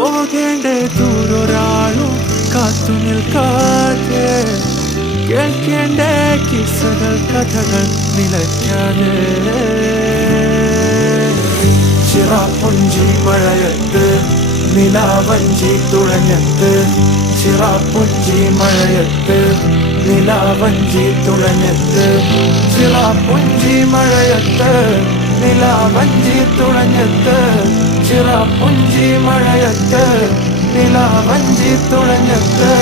പോകേണ്ടേ ദൂരൊരാളും കാത്തു നിൽക്കാതെ കേൾക്കേണ്ടേ കിസ്സകൾ കഥകൾ നിലയ്ക്കാതെ ചിറാപ്പുഞ്ചി മഴയത്ത് നിലാവഞ്ചി തുഴഞ്ഞത്ത് ചിറാപ്പുഞ്ചി മഴയത്ത് നിലാവഞ്ചി തുഴഞ്ഞത്ത് ചിറാപ്പുഞ്ചി മഴയത്ത് നിലാവഞ്ചി തുഴഞ്ഞത്ത് ചിറാപ്പുഞ്ചി മഴയത്ത് നിലാവഞ്ചി തുഴഞ്ഞത്ത്